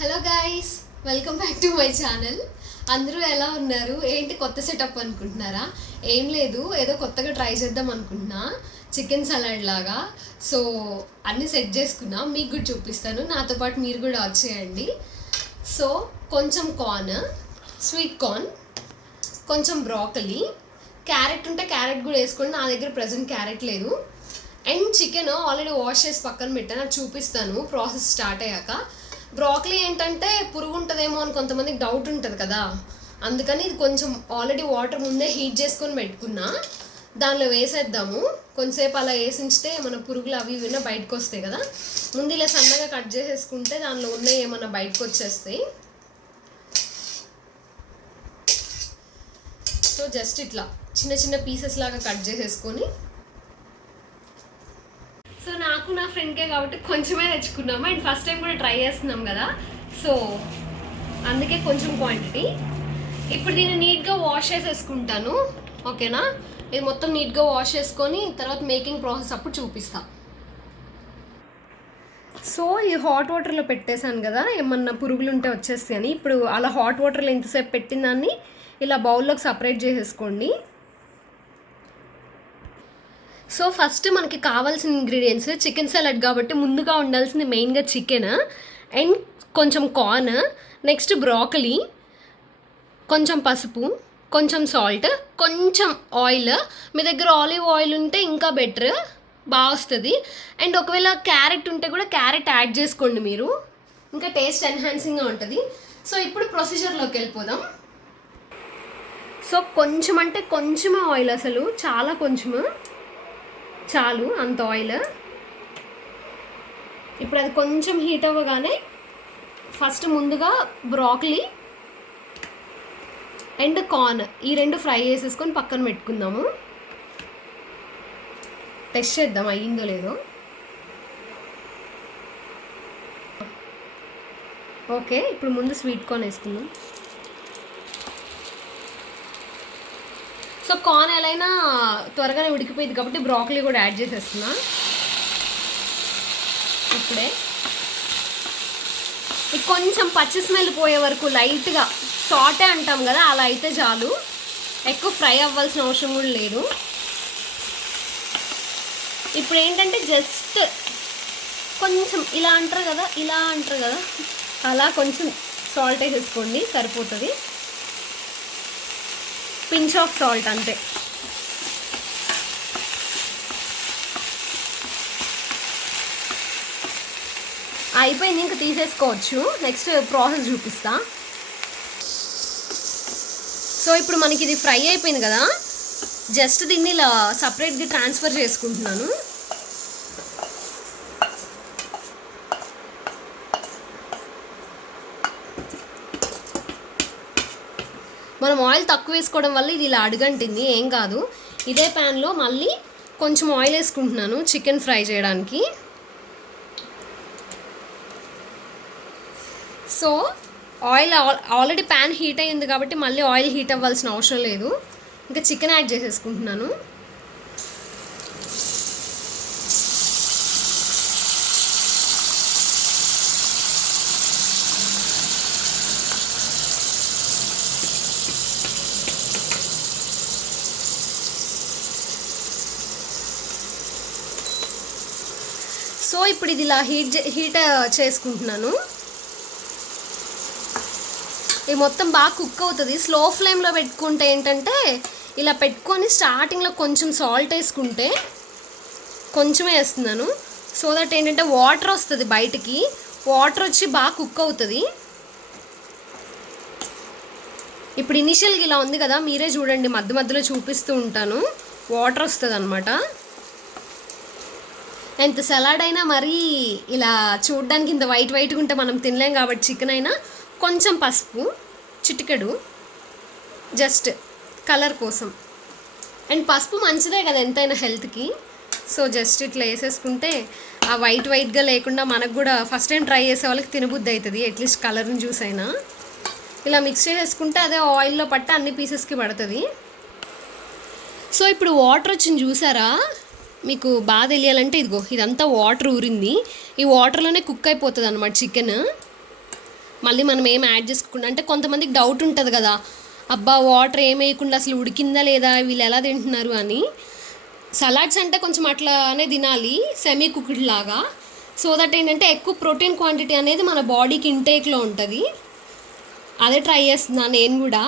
Hello guys welcome back to my channel అందరూ ఎలా ఉన్నారు? ఏంటి కొత్త సెటప్ అనుకుంటున్నారా? ఏం లేదు. ఏదో కొత్తగా ట్రై చేద్దాం అనుకుంటున్నా. చికెన్ సలాడ్ లాగా. సో అన్నీ సెట్ చేసుకున్నా. మీకు కూడా చూపిస్తాను. నాతో పాటు మీరు కూడా వచ్చేయండి సో కొంచెం కార్న్ స్వీట్ కార్న్ కొంచెం బ్రాకలీ క్యారెట్ ఉంటే క్యారెట్ కూడా వేసుకోండి. నా దగ్గర ప్రజెంట్ క్యారెట్ లేదు. అండ్ చికెన్ ఆల్రెడీ వాష్ చేసి పక్కన పెట్టాను. నాకు చూపిస్తాను. ప్రాసెస్ స్టార్ట్ అయ్యాక. బ్రాకలీ ఏంటంటే పురుగు ఉంటుందేమో అని కొంతమందికి డౌట్ ఉంటుంది కదా. అందుకని ఇది కొంచెం ఆల్రెడీ వాటర్ ముందే హీట్ చేసుకొని పెట్టుకున్నా. దానిలో వేసేద్దాము. కొంతసేపు అలా వేసి ఉంచితే మన పురుగులు అవి ఇవి బయటకు వస్తాయి కదా. ముందు ఇలా సన్నగా కట్ చేసేసుకుంటే దానిలో ఉన్నాయి ఏమన్నా బయటకు వచ్చేస్తాయి. సో జస్ట్ ఇట్లా చిన్న చిన్న పీసెస్ లాగా కట్ చేసేసుకొని నాకు నా ఫ్రెండ్కే కాబట్టి కొంచెమే తెచ్చుకున్నాము. అండ్ ఫస్ట్ టైం కూడా ట్రై చేస్తున్నాం కదా. సో అందుకే కొంచెం క్వాంటిటీ ఇప్పుడు దీన్ని నీట్గా వాష్ చేసేసుకుంటాను. ఓకేనా? ఇది మొత్తం నీట్గా వాష్ చేసుకొని తర్వాత మేకింగ్ ప్రాసెస్ అప్పుడు చూపిస్తా. సో ఈ హాట్ వాటర్లో పెట్టేశాను కదా. ఏమన్నా పురుగులు ఉంటే వచ్చేస్తాయని. ఇప్పుడు అలా హాట్ వాటర్లో ఎంతసేపు పెట్టిన దాన్ని ఇలా బౌల్లోకి సపరేట్ చేసేసుకోండి. సో ఫస్ట్ మనకి కావాల్సిన ఇంగ్రీడియంట్స్ చికెన్ సలాడ్ కాబట్టి ముందుగా ఉండాల్సింది మెయిన్గా చికెన్ అండ్ కొంచెం కార్న్ నెక్స్ట్ బ్రాకలీ కొంచెం పసుపు కొంచెం సాల్ట్ కొంచెం ఆయిల్ మీ దగ్గర ఆలివ్ ఆయిల్ ఉంటే ఇంకా బెటర్ బాగా వస్తుంది. అండ్ ఒకవేళ క్యారెట్ ఉంటే కూడా క్యారెట్ యాడ్ చేసుకోండి మీరు. ఇంకా టేస్ట్ ఎన్హాన్సింగ్గా ఉంటుంది. సో ఇప్పుడు ప్రొసీజర్లోకి వెళ్ళిపోదాం. సో కొంచెం అంటే కొంచెమే ఆయిల్ అసలు చాలా కొంచెము. చాలు అంత ఆయిల్ ఇప్పుడు అది కొంచెం హీట్ అవ్వగానే ఫస్ట్ ముందుగా బ్రాకలీ అండ్ కార్న్ ఈ రెండు ఫ్రై చేసేసుకొని పక్కన పెట్టుకుందాము. టెస్ట్ చేద్దాం అయ్యిందో లేదో. ఓకే ఇప్పుడు ముందు స్వీట్ కార్న్ వేసుకుందాం. సో కార్న్ ఎలా అయినా త్వరగానే ఉడికిపోయింది కాబట్టి బ్రాకలీ కూడా యాడ్ చేసేస్తున్నా. ఇప్పుడే. ఇది కొంచెం పచ్చి స్మెల్ పోయే వరకు లైట్గా సాటే అంటాం కదా అలా అయితే చాలు. ఎక్కువ ఫ్రై అవ్వాల్సిన అవసరం కూడా లేదు. ఇప్పుడు ఏంటంటే జస్ట్ కొంచెం ఇలా అంటారు కదా ఇలా అంటారు కదా అలా కొంచెం సాల్ట్ వేసేసుకోండి సరిపోతుంది. పించ్ ఆఫ్ సాల్ట్ అంతే. అయిపోయింది ఇంకా తీసేసుకోవచ్చు. నెక్స్ట్ ప్రాసెస్ చూపిస్తా. సో ఇప్పుడు మనకి ఇది ఫ్రై అయిపోయింది కదా. జస్ట్ దీన్ని ఇలా సపరేట్గా ట్రాన్స్ఫర్ చేసుకుంటున్నాను. మనం ఆయిల్ తక్కువ వేసుకోవడం వల్ల ఇది ఇలా అడుగంటింది ఏం కాదు. ఇదే ప్యాన్లో మళ్ళీ కొంచెం ఆయిల్ వేసుకుంటున్నాను చికెన్ ఫ్రై చేయడానికి. So oil already pan heat అయ్యింది కాబట్టి మళ్ళీ ఆయిల్ హీట్ అవ్వాల్సిన అవసరం లేదు. ఇంకా చికెన్ యాడ్ చేసేసుకుంటున్నాను. సో ఇప్పుడు ఇది ఇలా హీట్ హీట్ చేసుకుంటున్నాను. ఇది మొత్తం బాగా కుక్ అవుతుంది. స్లో ఫ్లేమ్లో పెట్టుకుంటే ఏంటంటే ఇలా పెట్టుకొని స్టార్టింగ్లో కొంచెం సాల్ట్ వేసుకుంటే కొంచెమే వేస్తున్నాను. సో దట్ ఏంటంటే వాటర్ వస్తుంది బయటికి. వాటర్ వచ్చి బాగా కుక్ అవుతుంది. ఇప్పుడు ఇనిషియల్గా ఇలా ఉంది కదా మీరే చూడండి మధ్య మధ్యలో చూపిస్తూ ఉంటాను. వాటర్ వస్తుంది అనమాట ఎంత సలాడ్ అయినా మరీ ఇలా చూడడానికి ఇంత వైట్ వైట్గా ఉంటే మనం తినలేం కాబట్టి చికెన్ అయినా కొంచెం పసుపు చిటికెడు జస్ట్ కలర్ కోసం. అండ్ పసుపు మంచిదే కదా ఎంతైనా హెల్త్కి సో జస్ట్ ఇట్లా వేసేసుకుంటే ఆ వైట్ వైట్గా లేకుండా మనకు కూడా ఫస్ట్ టైం ట్రై చేసే వాళ్ళకి తినబుద్ధి అవుతుంది అట్లీస్ట్ కలర్ని జ్యూస్ అయినా. ఇలా మిక్స్ చేసేసుకుంటే అదే ఆయిల్లో పట్ట అన్ని పీసెస్కి పడుతుంది. సో ఇప్పుడు వాటర్ వచ్చింది చూసారా? మీకు బాగా తెలియాలంటే ఇదిగో ఇదంతా వాటర్ ఊరింది. ఈ వాటర్లోనే కుక్ అయిపోతుంది అనమాట చికెన్. మళ్ళీ మనం ఏం యాడ్ చేసుకోకుండా అంటే కొంతమందికి డౌట్ ఉంటుంది కదా అబ్బా వాటర్ ఏం వేయకుండా అసలు ఉడికిందా లేదా వీళ్ళు ఎలా తింటున్నారు అని. సలాడ్స్ అంటే కొంచెం అట్లానే తినాలి సెమీ కుక్డ్ లాగా. సో దట్ ఏంటంటే ఎక్కువ ప్రోటీన్ క్వాంటిటీ అనేది మన బాడీకి ఇంటేక్లో ఉంటుంది. అదే ట్రై చేస్తున్నాను నేను కూడా.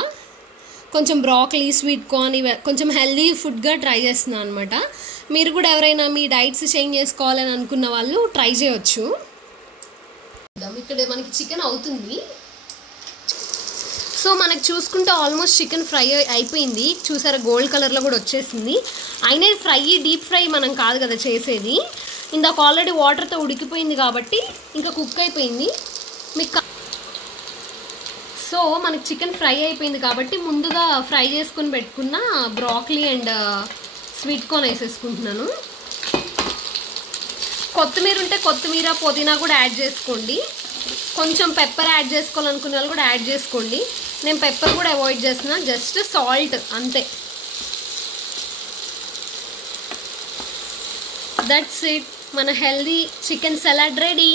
కొంచెం బ్రాకలీ స్వీట్ కార్న్ ఇవి కొంచెం హెల్దీ ఫుడ్గా ట్రై చేస్తున్నాను అనమాట మీరు కూడా ఎవరైనా మీ డైట్స్ చేంజ్ చేసుకోవాలని అనుకున్న వాళ్ళు ట్రై చేయొచ్చు. ఇక్కడ మనకి చికెన్ అవుతుంది. సో మనకి చూసుకుంటే ఆల్మోస్ట్ చికెన్ ఫ్రై అయిపోయింది. చూసారా గోల్డ్ కలర్లో కూడా వచ్చేసింది. అయినా ఫ్రై డీప్ ఫ్రై మనం కాదు కదా చేసేది. ఇందాక ఆల్రెడీ వాటర్తో ఉడికిపోయింది కాబట్టి ఇంకా కుక్ అయిపోయింది. మీకు సో మనకి చికెన్ ఫ్రై అయిపోయింది కాబట్టి ముందుగా ఫ్రై చేసుకొని పెట్టుకున్న బ్రాక్లీ అండ్ స్వీట్ కార్న్ వేసేసుకుంటున్నాను కొత్తిమీర ఉంటే కొత్తిమీర పుదీనా కూడా యాడ్ చేసుకోండి. కొంచెం పెప్పర్ యాడ్ చేసుకోవాలనుకునే వాళ్ళు కూడా యాడ్ చేసుకోండి. నేను పెప్పర్ కూడా అవాయిడ్ చేస్తున్నా జస్ట్ సాల్ట్ అంతే. దట్స్ ఇట్ మన healthy chicken salad ready.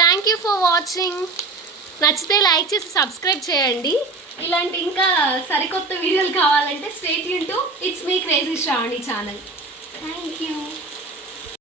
Thank you for watching నచ్చితే లైక్ చేసి సబ్స్క్రైబ్ చేయండి. ఇలాంటి ఇంకా సరికొత్త వీడియోలు కావాలంటే stay Yoon to it's me crazy Shravani channel thank you